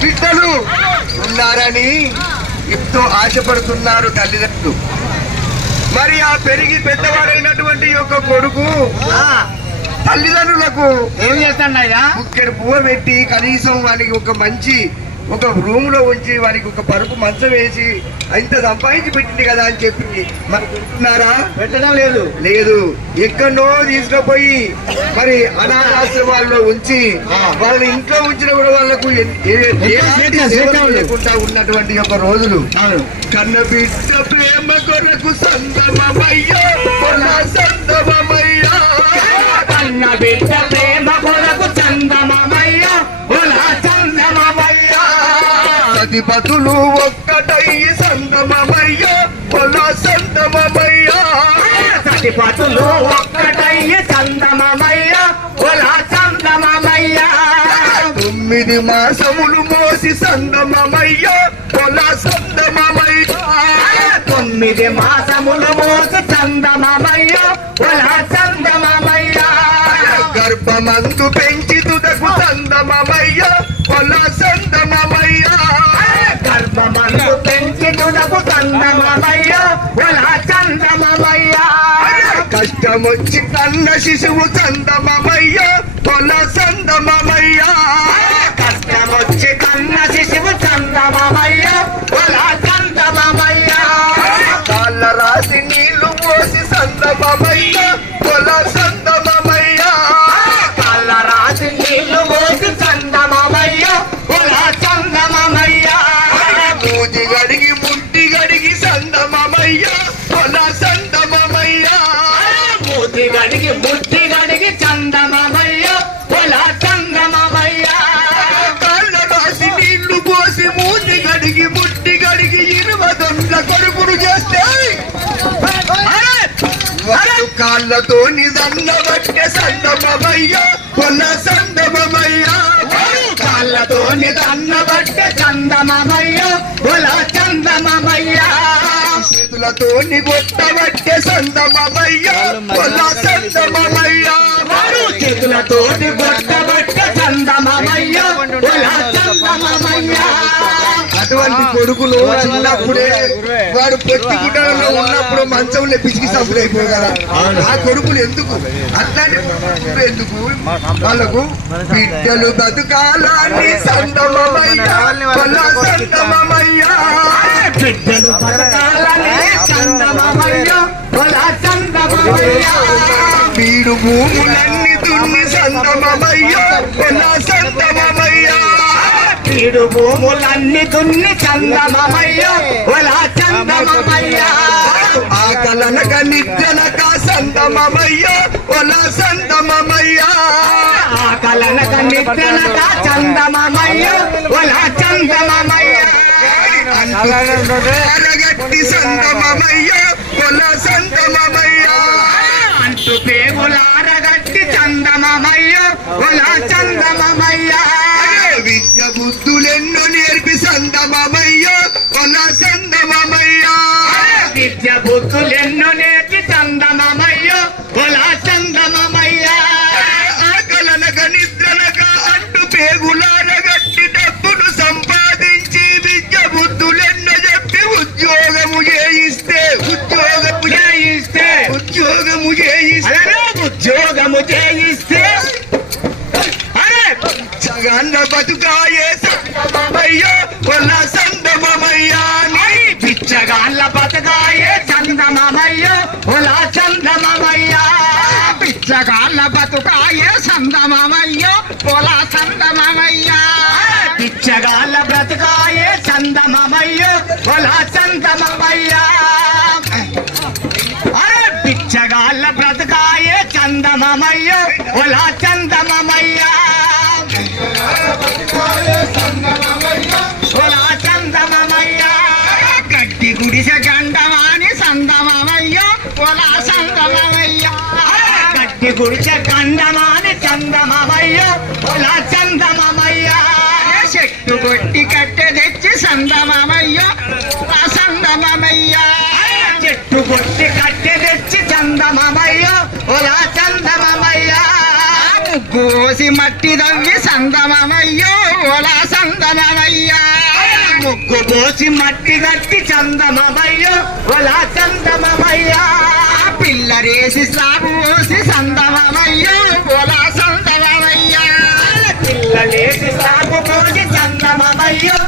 బిడ్డలు ఉన్నారని ఎంతో ఆశపడుతున్నారు తల్లిదండ్రులు. మరి ఆ పెరిగి పెద్దవాడైనటువంటి యొక్క కొడుకు తల్లిదండ్రులకు ఏం చేస్తాడయ్యా? ఇక్కడ పువ్వ పెట్టి కనీసం వానికి ఒక మంచి ఒక రూమ్లో ఉంచి వానికి ఒక పరుపు మంచం వేసి ఇంత సంపాదించి పెట్టింది కదా అని చెప్పి మరి పెట్టడం లేదు లేదు ఎక్కడో తీసుకుపోయి మరి అనాథాశ్రమాల్లో ఉంచి వాళ్ళ ఇంట్లో ఉంచిన కూడా వాళ్ళకు లేకుండా ఉన్నటువంటి ఒక రోజులు కన్న బిడ్డ ప్రేమ కొరకు సంగమమయ్యా సతిపతులు ఒక్కటై సంగమమయ్యా కొన సంగమమయ్యా. సతిపతులు ఒక్కటయ్య చందమయ్య ఉలా చందమయ్య తొమ్మిది మాసములు మోసి సంగమమయ్యా కొన సంగమమయ్యా. తొమ్మిది మాసములు మోసి చందమయ్య ఉలా చందమయ్య గర్భమందు పెంచి తుదకు సందమమయ్య కొల సందమమయ్య చందమయ్య చందమయ్య కష్టమొచ్చి కన్న శిశువు సందమమయ్య కొల సందమమయ్య కష్టమొచ్చి కన్న శిశువు చందమయ్య ఉలా చందమయ్య కాళ్ళ రాసి నీళ్ళు పోసి సందమమయ్య కొల సందమమయ్య కళ్ళ రాసి నీళ్ళు పోసి చందమయ్య ఉలా చందమయ్య ముట్టి గడిగి కాళ్ళతో నిదన్న బట్టే సందమమయ్య కొన్న సందమమయ్య కాళ్ళతో నిదన్న నిదన్నబట్టే చందమయ్య ఉలా చందమయ్య చేతులతో నిగొట్టబట్టే సందమమయ్య కొన్న సందమమయ్య చేతులతో చేతులతోటి గొట్టబట్టే చందమయ్య ఉలా చందమయ్య అటువంటి కొడుకులు చిన్నప్పుడే వాడు పొట్టి గుడ్డలలో ఉన్నప్పుడు మంచంలో పిసికి సబ్బులు అయిపోయి కదా. ఆ కొడుకులు ఎందుకు? అట్లాంటి ఎందుకు? వాళ్ళకు బిడ్డలు బతుకాలని సందమమయ్యా వాళ్ళ సందమమయ్యా బిడ్డలు బతకాలని చందమయ్య ఉలా చందమయ్య వీడు భూములన్నీ దున్ని సందమమయ్యా వాళ్ళ సందమమయ్యా భూములన్నీ దున్ని చందమయ్య ఉలా ఆకలనక నిద్రనక ఆకలనక అరగట్టి కొల సంగమమయ్య అంటు పేగులారగట్టి చందమయ్య ఉలా జగన్న బతుకాయే సంగమమయ్య కొల సంగమమయ్య మరి పిచ్చగాళ్ళ బతుకాయే చందమయ్య ఉలా చందమయ్యా పిచ్చగాళ్ళ బతుకాయే చందమయ్య ఉలా చందమయ్య పిచ్చగాళ్ళ బ్రతుకాయే చందమయ్యో ఉలా చందమయ్యా పిచ్చగాళ్ళ బ్రతుకాయే చందమయ్యో ఉలా చందమ గడ్డి గుడిసె గండమాని సందమయ్య ఉలా సందమయ్య గడ్డి గుడిసె గండమాని చందమయ్య చెట్టు కొట్టి కట్టె తెచ్చి సందమయ్యో ఉలా సందమయ్య చెట్టు కొట్టి కట్టె తెచ్చి చందమయ్య ఉలా చందమయ్య ముగ్గు మట్టి దవ్వి సందమమయ్యో ఓలా సందమమయ్యా. ముగ్గు పోసి మట్టి కట్టి చందమయ్యోలా చందమయ్యా పిల్లరేసి సాగు పోసి చందమయ్యోలా చందమయ్యా పిల్లలేసి సాగు పోసి చందమయ్యో